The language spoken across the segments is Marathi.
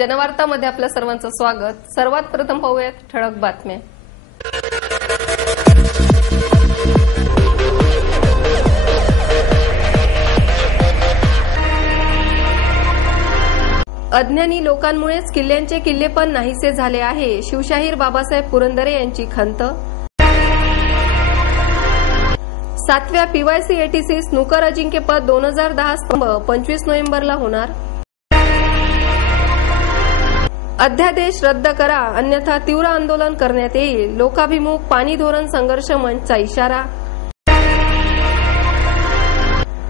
जनवार्तामध्ये आपल्या सर्वांचं स्वागत। सर्वात प्रथम पाहूयात ठळक बातम्या। अज्ञानी लोकांमुळेच किल्ल्यांचे किल्लेपण नाहीसे झाले आहे, शिवशाहीर बाबासाहेब पुरंदरे यांची खंत। 7व्या पीवायसी एटीसी स्नूकर अजिंक्यपद 2010 स्तंभ 25 नोव्हेंबरला होणार। अध्यादेश रद्द करा अन्यथा तीव्र आंदोलन करण्यात येईल, लोकाभिमुख पाणी धोरण संघर्ष मंचचा इशारा।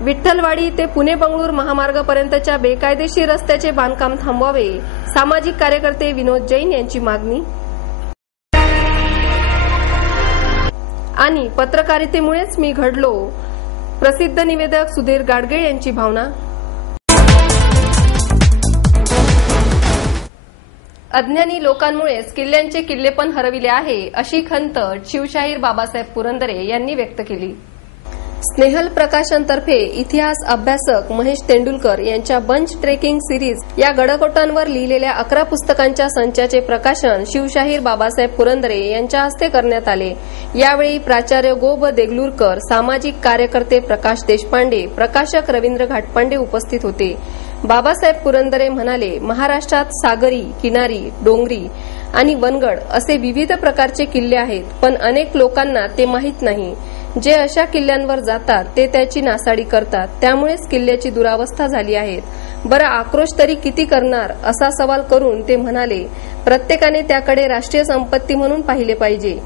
विठ्ठलवाडी ते पुणे बंगळूर महामार्गापर्यंतच्या बेकायदेशीर रस्त्याचे बांधकाम थांबवावे, सामाजिक कार्यकर्ते विनोद जैन यांची मागणी। आणि पत्रकारितेमुळेच मी घडलो, प्रसिद्ध निवेदक सुधीर गाडगीळ यांची भावना। अज्ञानी लोकांमुळेच किल्ल्यांचे किल्लेपण हरविले आहे, अशी खंत शिवशाहीर बाबासाहेब पुरंदरे यांनी व्यक्त केली। स्नेहल प्रकाशनतर्फे इतिहास अभ्यासक महेश तेंडुलकर यांच्या बंच ट्रेकिंग सिरीज या गडकोटांवर लिहिलेल्या 11 पुस्तकांच्या संचाचे प्रकाशन शिवशाहीर बाबासाहेब पुरंदरे यांच्या हस्ते करण्यात आले। यावेळी प्राचार्य गो ब देगलूरकर, सामाजिक कार्यकर्ते प्रकाश देशपांडे, प्रकाशक रवींद्र घाटपांडे उपस्थित होते। बाबासाहेब पुरंदरे म्हणाले, महाराष्ट्रात सागरी, किनारी, डोंगरी आणि वनगड असे विविध प्रकारचे किल्ले आहेत, पण अनेक लोकांना ते माहीत नाही। जे अशा किल्ल्यांवर जातात ते त्याची नासाडी करतात, त्यामुळेच किल्ल्याची दुरावस्था झाली आहे। बरं, आक्रोश तरी किती करणार असा सवाल करून ते म्हणाले, प्रत्येकाने त्याकडे राष्ट्रीय संपत्ती म्हणून पाहिले पाहिजे।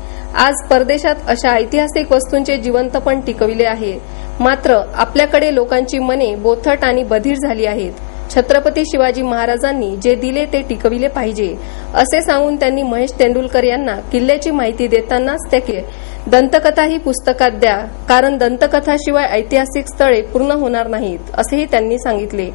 आज परदेशात अशा ऐतिहासिक वस्तूंचे जिवंतपण टिकविले आहे, मात्र आपल्याकडे लोकांची मने बोथट आणि बधीर झाली आहेत। छत्रपती शिवाजी महाराजांनी जे दिले ते टिकविले पाहिजे, असे सांगून त्यांनी महेश तेंडुलकर यांना किल्ल्याची माहिती देतानाच त्या दंतकथा ही पुस्तकात द्या, कारण दंतकथाशिवाय ऐतिहासिक स्थळे पूर्ण होणार नाहीत, असेही त्यांनी सांगितले।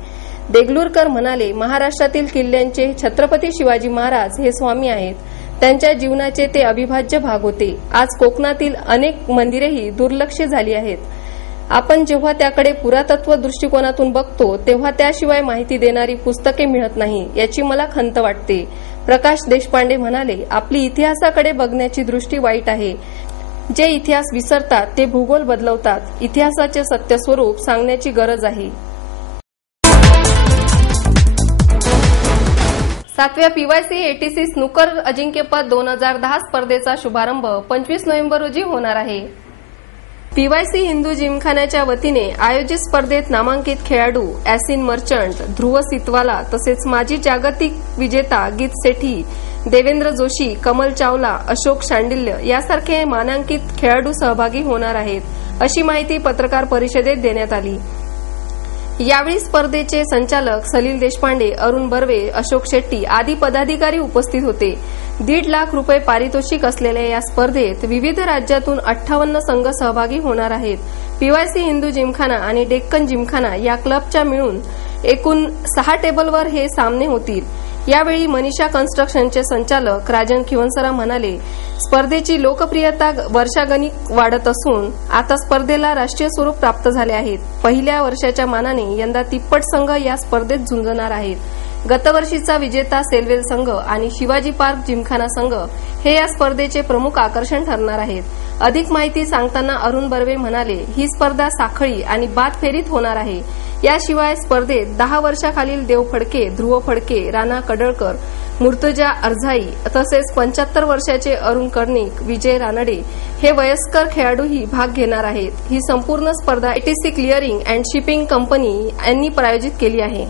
देगलूरकर म्हणाले, महाराष्ट्रातील किल्ल्यांचे छत्रपती शिवाजी महाराज हे स्वामी आहेत, त्यांच्या जीवनाचे ते अविभाज्य भाग होते। आज कोकणातील अनेक मंदिरेही दुर्लक्ष झाली आहेत। आपण जेव्हा त्याकडे पुरातत्व दृष्टिकोनातून बघतो तेव्हा त्याशिवाय माहिती देणारी पुस्तके मिळत नाही, याची मला खंत वाटते। प्रकाश देशपांडे म्हणाले, आपली इतिहासाकडे बघण्याची दृष्टी वाईट आहे। जे इतिहास विसरतात ते भूगोल बदलवतात, इतिहासाचे सत्य स्वरूप सांगण्याची गरज आहे। 7व्या पीवायसी एटीसी स्नूकर अजिंक्यपद 2010 स्पर्धेचा शुभारंभ 25 नोव्हेंबर रोजी होणार आहे। पीवायसी हिंदू जिमखान्याच्या वतीने आयोजित स्पर्धेत नामांकित खेळाडू ॲसिन मर्चंट, ध्रुव सितवाला तसेच माजी जागतिक विजेता गीत सेठी, देवेंद्र जोशी, कमल चावला, अशोक शांडिल्य यासारखे मानांकित खेळाडू सहभागी होणार आहेत, अशी माहिती पत्रकार परिषदेत देण्यात आली। यावेळी स्पर्धेचे संचालक सलील देशपांडे, अरुण बर्वे, अशोक शेट्टी आदी पदाधिकारी उपस्थित होते। 1.5 लाख रुपये पारितोषिक असलेल्या या स्पर्धेत विविध राज्यातून 58 संघ सहभागी होणार आहेत। पीवायसी हिंदू जिमखाना आणि डेक्कन जिमखाना या क्लबच्या मिळून एकूण 6 टेबलवर हे सामने होतील। यावेळी मनीषा कन्स्ट्रक्शनचे संचालक राजन खिवसरा म्हणाले, स्पर्धेची लोकप्रियता वर्षागणिक वाढत असून आता स्पर्धेला राष्ट्रीय स्वरूप प्राप्त झाले आहे। पहिल्या वर्षाच्या मानाने यंदा 30 संघ या स्पर्धेत झुंजणार आहेत। गतवर्षीचा विजेता सेलवेल संघ आणि शिवाजी पार्क जिमखाना संघ हे या स्पर्धेचे प्रमुख आकर्षण ठरणार आहेत। अधिक माहिती सांगताना अरुण बर्वे म्हणाले, ही स्पर्धा साखळी आणि बाद फेरीत होणार आहे। याशिवाय स्पर्धेत 10 वर्षाखालील देव फडके, ध्रुव फडके, राणा कडळकर, मुर्तजा अरझाई तसेच 75 वर्षाचे अरुण कर्णिक, विजय रानडे हे वयस्कर खेळाडूही भाग घेणार आहेत। ही संपूर्ण स्पर्धा ATC clearing and shipping company यांनी प्रायोजित केली आहे।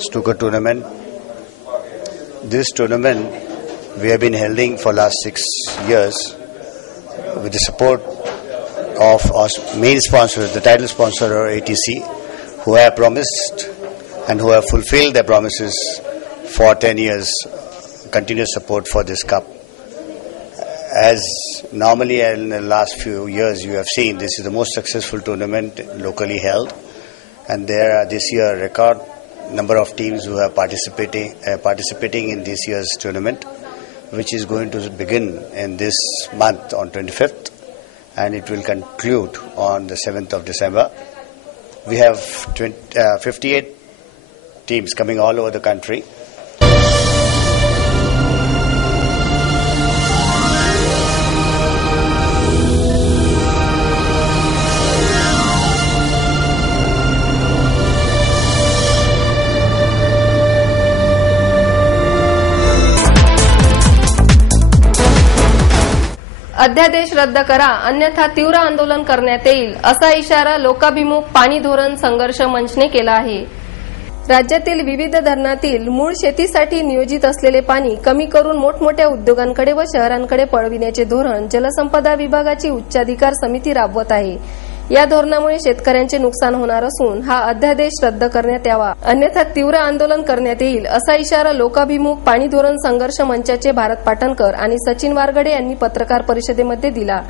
Snooker tournament. This tournament we have been holding for last 6 years with the support of our main sponsor, the title sponsor or ATC, who have promised and who have fulfilled their promises for 10 years continuous support for this cup. As normally in the last few years you have seen, this is the most successful tournament locally held, and there are this year record number of teams who are participating in this year's tournament, which is going to begin in this month on 25th and it will conclude on the 7th of December. We have 58 teams coming all over the country. अध्यादेश रद्द करा अन्यथा तीव्र आंदोलन करण्यात येईल असा इशारा लोकाभिमुख पाणी धोरण संघर्ष मंचने केला आहे. राज्यातील विविध धरणातील मूळ शेतीसाठी नियोजित असलेले पाणी कमी करून मोठमोठ्या उद्योगांकडे व शहरांकडे पळविण्याचे धोरण जलसंपदा विभागाची उच्चाधिकार समिती राबवत आहे. या धोरणामुळे शेतकऱ्यांचे नुकसान होणार असून हा अध्यादेश रद्द करण्यात यावा अन्यथा तीव्र आंदोलन करण्यात येईल असा इशारा लोकाभिमुख पाणी धोरण संघर्ष मंचाचे भारत पाटणकर आणि सचिन वारगडे यांनी पत्रकार परिषदेमध्ये दिला.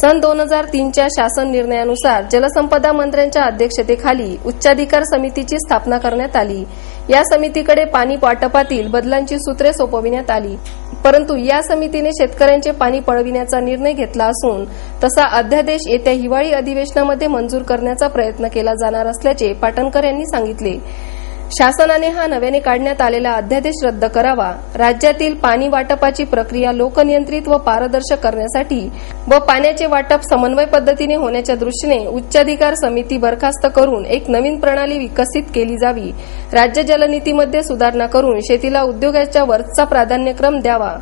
सन 2003च्या शासन निर्णयानुसार जलसंपदा मंत्र्यांच्या अध्यक्षतेखाली उच्चाधिकार समितीची स्थापना करण्यात आली. या समितीकडे पाणी वाटपातील बदलांची सूत्रे सोपविण्यात आली. परंतु या समितीने शेतकऱ्यांचे पाणी पळविण्याचा निर्णय घेतला असून तसा अध्यादेश येत्या हिवाळी अधिवेशनामध्ये मंजूर करण्याचा प्रयत्न केला जाणार असल्याचे पाटणकर यांनी सांगितले. शासनाने हा नव्याने काढण्यात आलेला अध्यादेश रद्द करावा. राज्यातील पाणी वाटपाची प्रक्रिया लोकनियंत्रित व पारदर्शक करण्यासाठी व पाण्याचे वाटप समन्वय पद्धतीने होण्याच्या दृष्टीने उच्चाधिकार समिती बरखास्त करून एक नवीन प्रणाली विकसित केली जावी. राज्य जलनीतीमध्ये सुधारणा करून शेतीला उद्योगाच्या वरचा प्राधान्यक्रम द्यावा.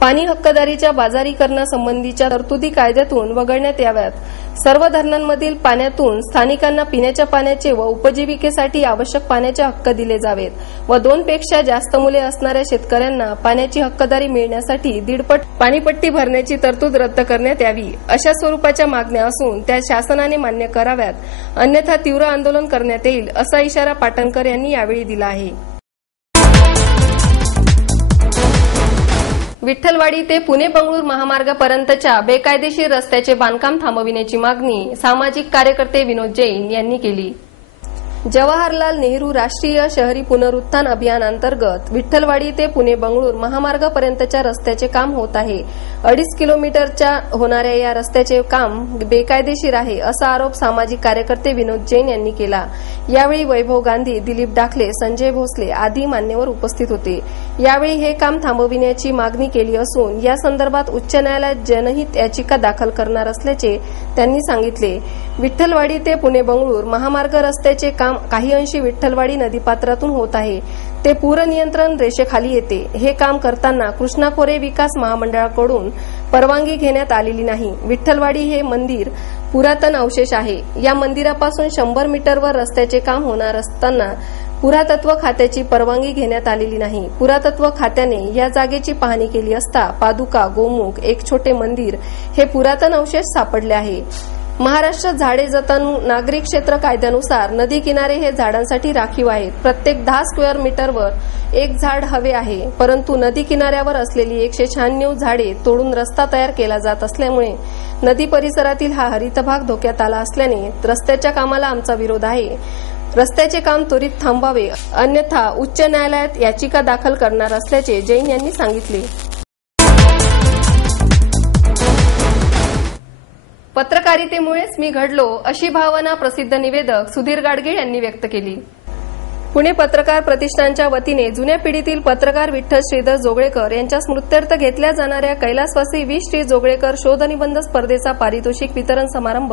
पाणी हक्कदारीच्या बाजारीकरणासंबंधीच्या तरतुदी कायद्यातून वगळण्यात याव्यात. सर्व धरणांमधील पाण्यातून स्थानिकांना पिण्याच्या पाण्याचे व उपजीविकेसाठी आवश्यक पाण्याचे हक्क दिले जावेत व 2 पेक्षा जास्त मुले असणाऱ्या शेतकऱ्यांना पाण्याची हक्कदारी मिळण्यासाठी 1.5 पाणीपट्टी भरण्याची तरतूद रद्द करण्यात यावी. अशा स्वरूपाच्या मागण्या असून त्या शासनाने मान्य कराव्यात अन्यथा तीव्र आंदोलन करण्यात येईल असा इशारा पाटणकर यांनी यावेळी दिला आहे. विठ्ठलवाडी ते पुणे बंगळूर महामार्गापर्यंतच्या बेकायदेशीर रस्त्याचे बांधकाम थांबविण्याची मागणी सामाजिक कार्यकर्ते विनोद जैन यांनी केली. जवाहरलाल नेहरू राष्ट्रीय शहरी पुनरुत्थान अभियानांतर्गत विठ्ठलवाडी ते पुणे बंगळूर महामार्गापर्यंतच्या रस्त्याचे काम होत आहे. 2.5 किलोमीटरच्या होणाऱ्या या रस्त्याचे काम बेकायदेशीर आहे असा आरोप सामाजिक कार्यकर्ते विनोद जैन यांनी केला. यावेळी वैभव गांधी, दिलीप डाखले, संजय भोसले आदी मान्यवर उपस्थित होते. यावेळी हे काम थांबविण्याची मागणी केली असून या संदर्भात उच्च न्यायालयात जनहित याचिका दाखल करणार असल्याचे त्यांनी सांगितले. विठ्ठलवाडी ते पुणे बंगळूर महामार्ग रस्त्याचे काम काही अंशी विठ्ठलवाडी नदीपात्रातून होत आहे. ते पूर नियंत्रण रेषेखाली येते. हे काम करताना कृष्णा खोरे विकास महामंडळाकडून परवानगी घेण्यात आलेली नाही. विठ्ठलवाडी हे मंदिर पुरातन अवशेष आहे. या मंदिरापासून 100 मीटरवर रस्त्याचे काम होणार असताना पुरातत्व खात्याची परवानगी घेण्यात आलेली नाही. पुरातत्व खात्याने या जागेची पाहणी केली असता पादुका, गोमुख, एक छोटे मंदिर हे पुरातन अवशेष सापडले आहे. महाराष्ट्र झाडे जतन नागरी क्षेत्र कायद्यानुसार नदी किनारे हे झाडांसाठी राखीव आहेत. प्रत्येक 10 स्क्वेअर मीटरवर एक झाड हवे आहे. परंतु नदी किनाऱ्यावर असलेली 196 झाडे तोडून रस्ता तयार केला जात असल्यामुळे नदी परिसरातील हा हरित भाग धोक्यात आला असल्याने रस्त्याच्या कामाला आमचा विरोध आहे. रस्त्याचे काम त्वरित थांबवावे अन्यथा उच्च न्यायालयात याचिका दाखल करणार असल्याचे जैन यांनी सांगितले. पत्रकारितेमुळेच मी घडलो अशी भावना प्रसिद्ध निवेदक सुधीर गाडगीळ यांनी व्यक्त केली. पुणे पत्रकार प्रतिष्ठानच्या वतीने जुन्या पिढीतील पत्रकार विठ्ठल श्रीधर जोगळेकर यांच्या स्मृत्यर्थ घेतल्या जाणाऱ्या कैलासवासी 20 श्री जोगळेकर शोध निबंध स्पर्धेचा पारितोषिक वितरण समारंभ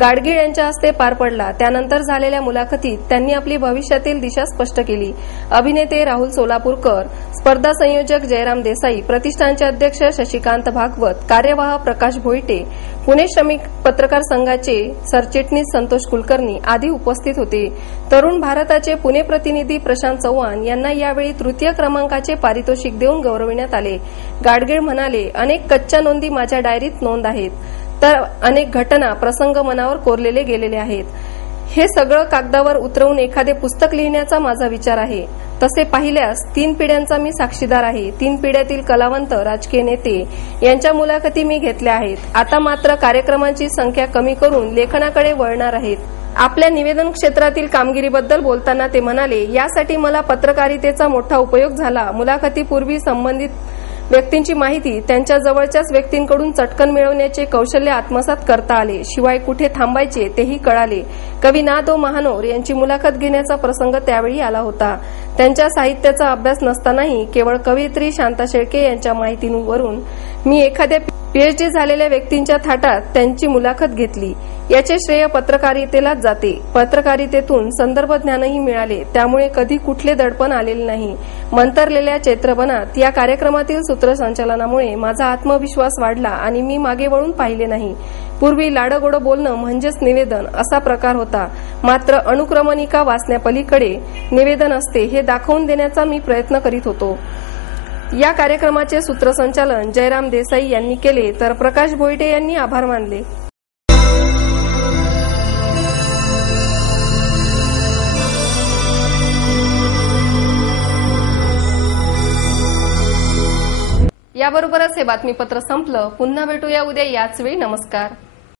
गाडगीळ यांच्या हस्ते पार पडला. त्यानंतर झालेल्या मुलाखतीत त्यांनी आपली भविष्यातील दिशा स्पष्ट केली. अभिनेते राहुल सोलापूरकर, स्पर्धा संयोजक जयराम देसाई, प्रतिष्ठानचे अध्यक्ष शशिकांत भागवत, कार्यवाह प्रकाश भोईटे, पुणे श्रमिक पत्रकार संघाचे सरचिटणीस संतोष कुलकर्णी आदी उपस्थित होते. तरुण भारताचे पुणे प्रतिनिधी प्रशांत चव्हाण यांना यावेळी तृतीय क्रमांकाचे पारितोषिक देऊन गौरविण्यात आले. गाडगीळ म्हणाले, अनेक कच्च्या नोंदी माझ्या डायरीत नोंद आहेत, तर अनेक घटना, प्रसंग मनावर कोरलेले गेलेले आहेत. हे सगळं कागदावर उतरवून एखादे पुस्तक लिहिण्याचा माझा विचार आहे. तसे पाहिल्यास 3 पिढ्यांचा मी साक्षीदार आहे. 3 पिढ्यातील कलावंत, राजकीय नेते यांच्या मुलाखती मी घेतल्या आहेत. आता मात्र कार्यक्रमांची संख्या कमी करून लेखनाकडे वळणार आहेत. आपल्या निवेदन क्षेत्रातील कामगिरीबद्दल बोलताना ते म्हणाले, यासाठी मला पत्रकारितेचा मोठा उपयोग झाला. मुलाखतीपूर्वी संबंधित व्यक्तींची माहिती त्यांच्या जवळच्याच व्यक्तींकडून चटकन मिळवण्याचे कौशल्य आत्मसात करता आले. शिवाय कुठे थांबायचे तेही कळाले. कवी ना. दो. महानोर यांची मुलाखत घेण्याचा प्रसंग त्यावेळी आला होता. त्यांच्या साहित्याचा अभ्यास नसतानाही केवळ कवयित्री शांता शेळके यांच्या माहितीवरून मी एखाद्या PhD झालेल्या व्यक्तींच्या थाटात त्यांची मुलाखत घेतली. याचे श्रेय पत्रकारितेलाच जाते. पत्रकारितेतून संदर्भ ज्ञानही मिळाले, त्यामुळे कधी कुठले दडपण आलेले नाही. मंतरलेल्या चैत्रबनात या कार्यक्रमातील सूत्रसंचालनामुळे माझा आत्मविश्वास वाढला आणि मी मागे वळून पाहिले नाही. पूर्वी लाडगोड बोलणं म्हणजेच निवेदन असा प्रकार होता. मात्र अनुक्रमणिका वाचण्यापलीकडे निवेदन असते हे दाखवून देण्याचा मी प्रयत्न करीत होतो. या कार्यक्रमाचे सूत्रसंचालन जयराम देसाई यांनी केले, तर प्रकाश भोईटे यांनी आभार मानले. याबरोबरच हे बातमीपत्र संपलं. पुन्हा भेटूया उद्या याच वेळी. नमस्कार.